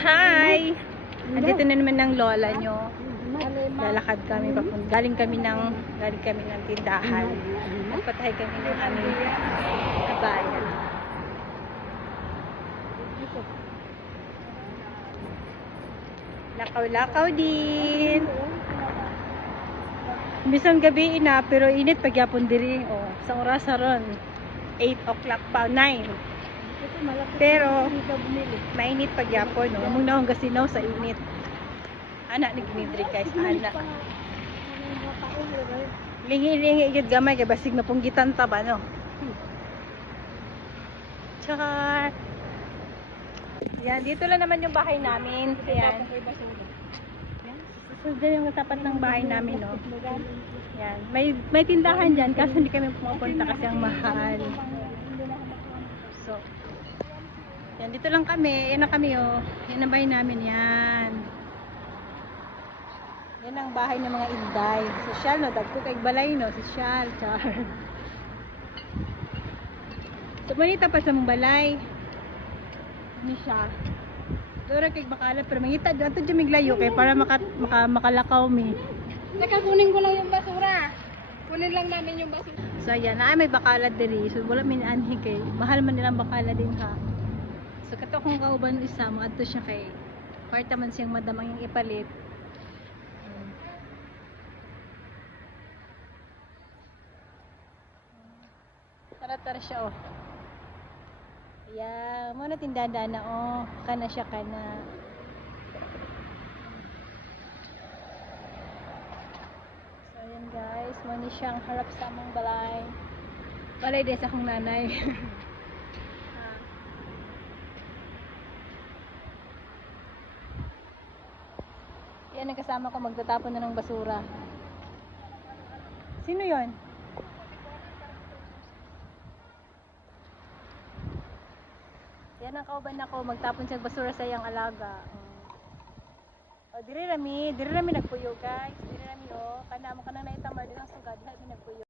Hi! Andito na naman ng lola nyo. Lalakad kami papunta. Galing kami ng tindahan. Nagpatay kami ng aming kabayan. Lakaw-lakaw din. Bisang gabi na, pero init pagyapon diri. Oh, sa oras ron 8 o'clock pa, 9. Pero mainit pagyapon, no. Among naong gasinaw sa init. Anak ni ginidri guys, anak. Lingi-lingi gid gamay kay basig na punggitan ta ba no. Char. Yan, dito lang naman yung bahay namin. Ayan. So, dyan yung tapat ng bahay namin, no? Yan. May tindahan dyan, kasi hindi kami pumapunta kasi ang mahal. So, yan. Dito lang kami. Yan na kami, oh. Yan ang bahay namin, yan. Yan ang bahay ng mga Inday. Sosyal, no? Dagko kay balay, no? Sosyal, char. So, manita pa sa mong balay. Ano siya? Dora kay bakala pero mangita dato jud miglayo kay para makalakaw mi. Saka kunin ko lang yung basura. Kunin lang namin yung basura. So ayan, may bakala diri. So wala min anhi kay mahal man nilang bakala din ha. So kato kung kauban isa mo adto siya kay parta man siyang madam ang ipalit. Tara siya oh. Yeah, mo na tindanda na oh. Kana siya kana. So ayan guys, mo ni siyang harap sa among balay. Balay din sa akong nanay. Yan ang kasama ko magtatapon na ng basura. Sino 'yon? Yan ang kauban ako, magtapon siya basura sa iyang alaga. O, diri rami nagpuyo guys. Diri rami o, kana mo kanang naitamar din ang sugad, diri nagpuyo.